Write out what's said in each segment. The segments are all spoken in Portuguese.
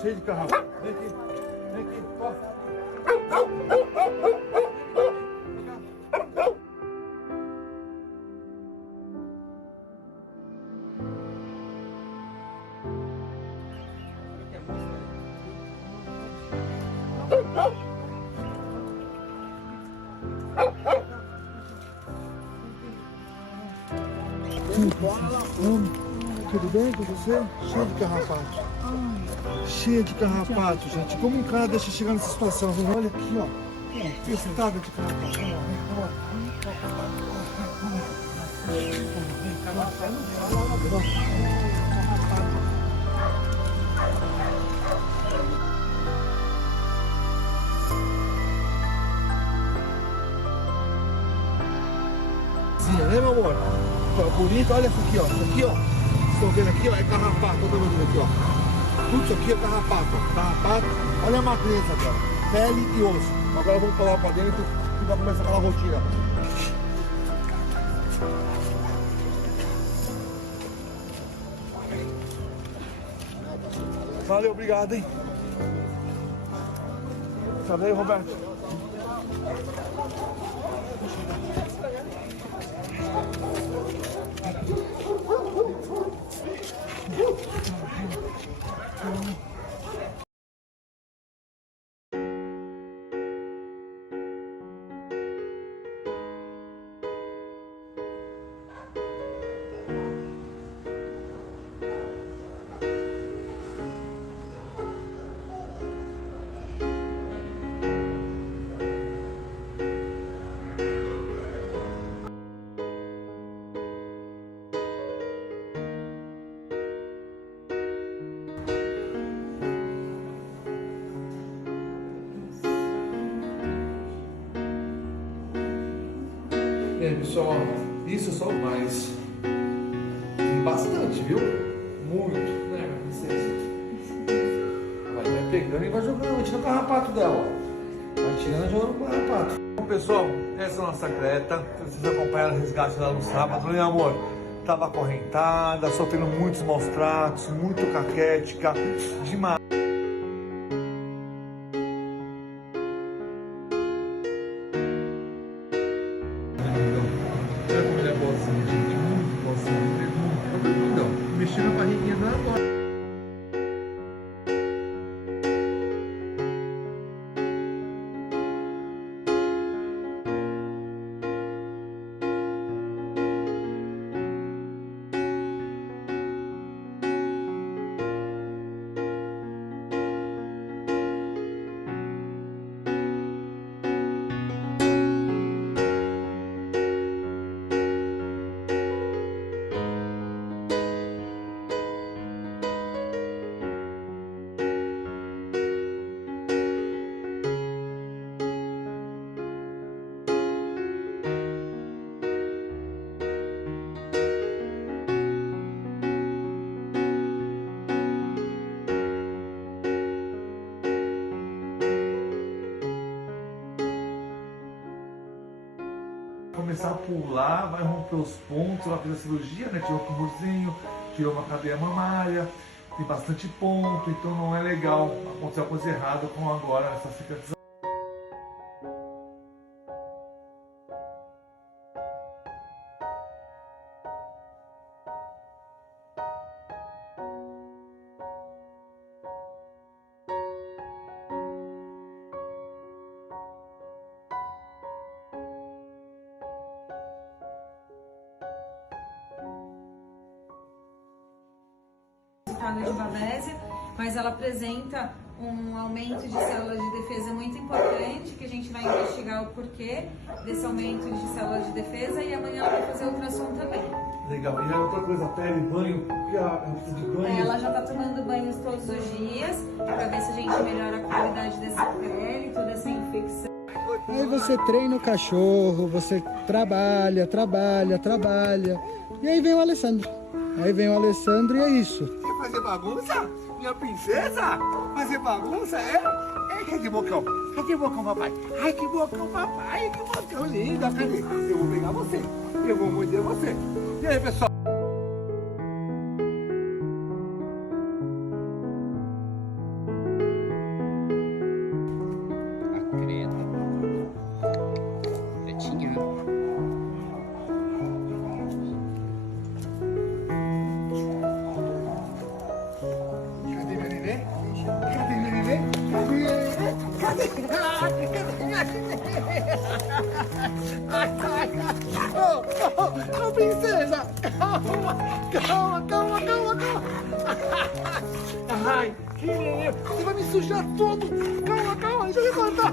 Cheio de carrapato. Vem aqui. Vem aqui. Ó. Tudo bem com você? Cheio de carrapato. Cheio de carrapato, gente. Como um cara deixa chegar nessa situação? Olha aqui, ó. Testada de carrapato. Né, meu amor? Bonito, olha essa aqui, ó. Isso aqui, ó. Estão vendo aqui, ó? É carrapato. Olha o aqui, ó. Tudo isso aqui é carrapato, ó. Carrapato. Olha a magreza agora. Pele e osso. Agora vamos pular pra dentro e vai começar aquela rotina. Valeu, obrigado, hein? Tá bem, Roberto? Pessoal, isso só mais bastante, viu? Muito, né, princesa? Vai pegando e vai jogando, vai tirando o carrapato dela. Vai tirando e jogando o carrapato. Bom, pessoal, essa é a nossa Greta. Vocês acompanharam o resgate dela no sábado, né, amor? Tava acorrentada, sofrendo muitos maus tratos, muito caquética, demais. Mexendo a barriguinha da agora. Começar a pular, vai romper os pontos, ela fez a cirurgia, né? Tirou o tumorzinho, tirou uma cadeia mamária, tem bastante ponto, então não é legal. Aconteceu coisa errada com agora essa cicatrização. De Valésia, mas ela apresenta um aumento de células de defesa muito importante, que a gente vai investigar o porquê desse aumento de células de defesa, e amanhã ela vai fazer ultrassom também. Legal. E a outra coisa, a pele, banho, porque ela precisa de banho. Ela já está tomando banhos todos os dias, para ver se a gente melhora a qualidade dessa pele, toda essa infecção. Aí você treina o cachorro, você trabalha, e aí vem o Alessandro. Aí vem o Alessandro e é isso. Quer fazer bagunça? Minha princesa? Fazer bagunça, é? É, cadê bocão? Cadê bocão, papai? Ai, que bocão, papai. Ai, que bocão lindo. Cadê? Eu vou pegar você. Eu vou morder você. E aí, pessoal? A creta. Pretinha. Cadê meu nenê? Cadê meu nenê? Cadê? Cadê minha nenê? Ai, ai, ai. Ô, princesa. Calma, calma, calma, calma. Ai, que nenê. Você vai me sujar todo. Calma, calma, deixa eu levantar.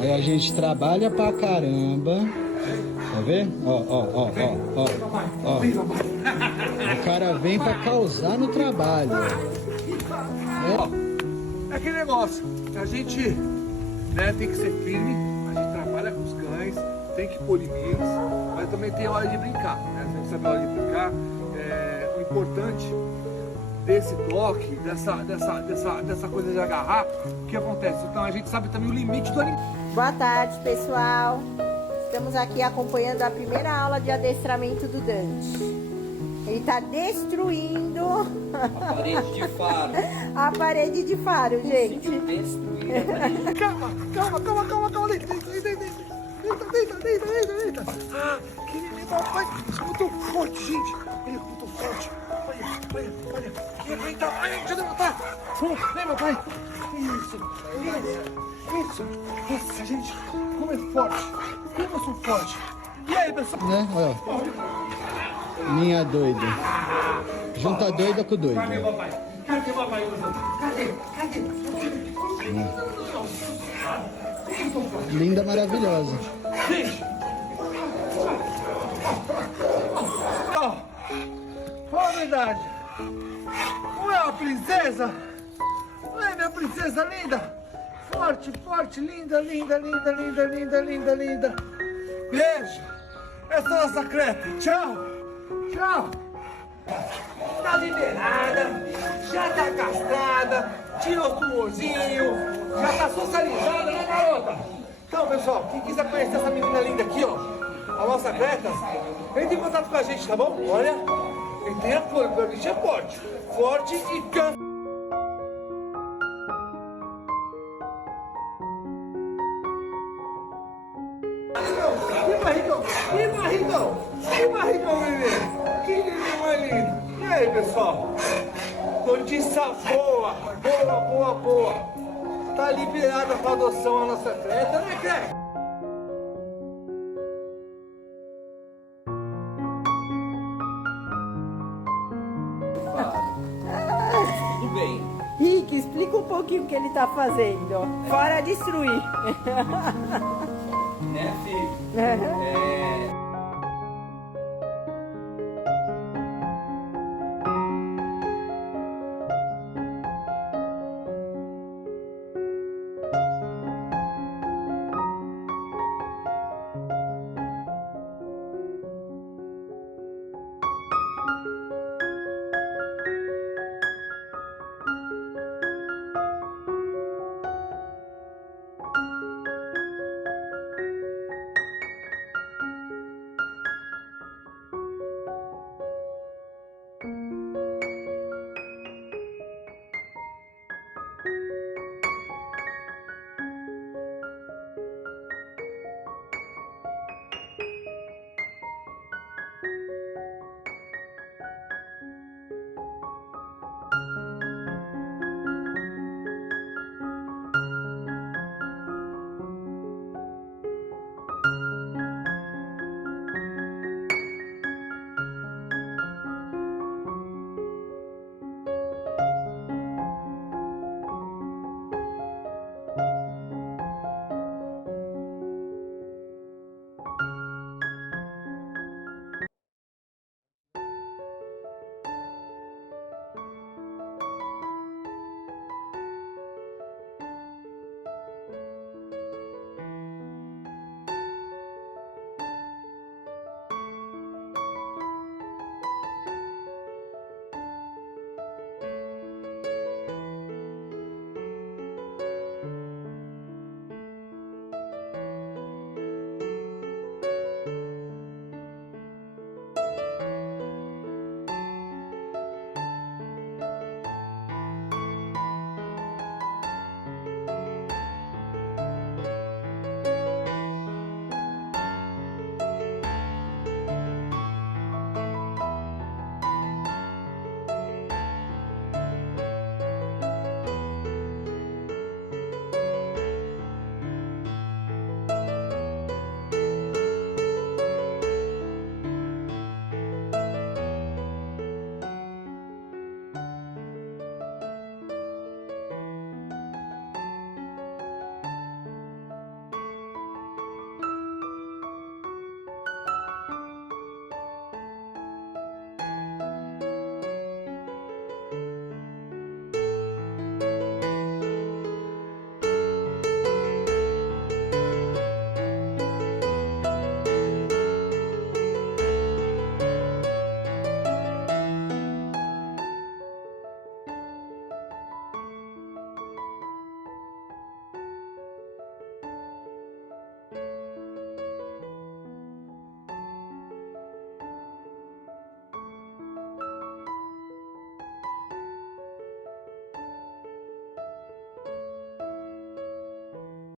Aí a gente trabalha pra caramba. Tá vendo? Ó, ó, ó, ó, ó. Vem, papai. O cara vem pra causar no trabalho. Ó, é aquele negócio. A gente, né, tem que ser firme. A gente trabalha com os cães, tem que polir eles, mas também tem a hora de brincar, né? Tem que saber a hora de brincar. O importante desse toque, dessa coisa de agarrar, o que acontece? Então a gente sabe também o limite do animal. Boa tarde, pessoal. Estamos aqui acompanhando a primeira aula de adestramento do Dante. Ele está destruindo A parede de faro. a parede de faro, gente. Destruir a parede. Calma, calma, calma, calma, calma. Deita, deita. Ah, que neném, papai. Isso é muito forte, gente. Ele é muito forte. Olha. Eita, deixa eu levantar. Vem, papai. Isso. Nossa, gente, como é forte. Como eu sou forte. E aí, pessoal? Né? Olha, ó. Minha doida. Junta doida com doida. Cadê, papai? Cadê, papai? Cadê? Linda, maravilhosa. Gente! Fala a verdade. Não é uma princesa? Não é minha princesa linda? Forte, linda. Beijo. Essa é a nossa creta. Tchau. Tá liberada, já tá castrada, tirou o tumorzinho, já tá socializada, né, garota? Então, pessoal, quem quiser conhecer essa menina linda aqui, ó, a nossa Creta, entre em contato com a gente, tá bom? Olha, ele tem a cor, o bicho é forte e cansa. Que barrigão, bebê! Que neném mais lindo! E aí, pessoal? Notícia boa! Tá liberada pra adoção a nossa Creta, né, Creta? Tudo bem. Rick, explica um pouquinho o que ele está fazendo. Fora destruir. Né, filho?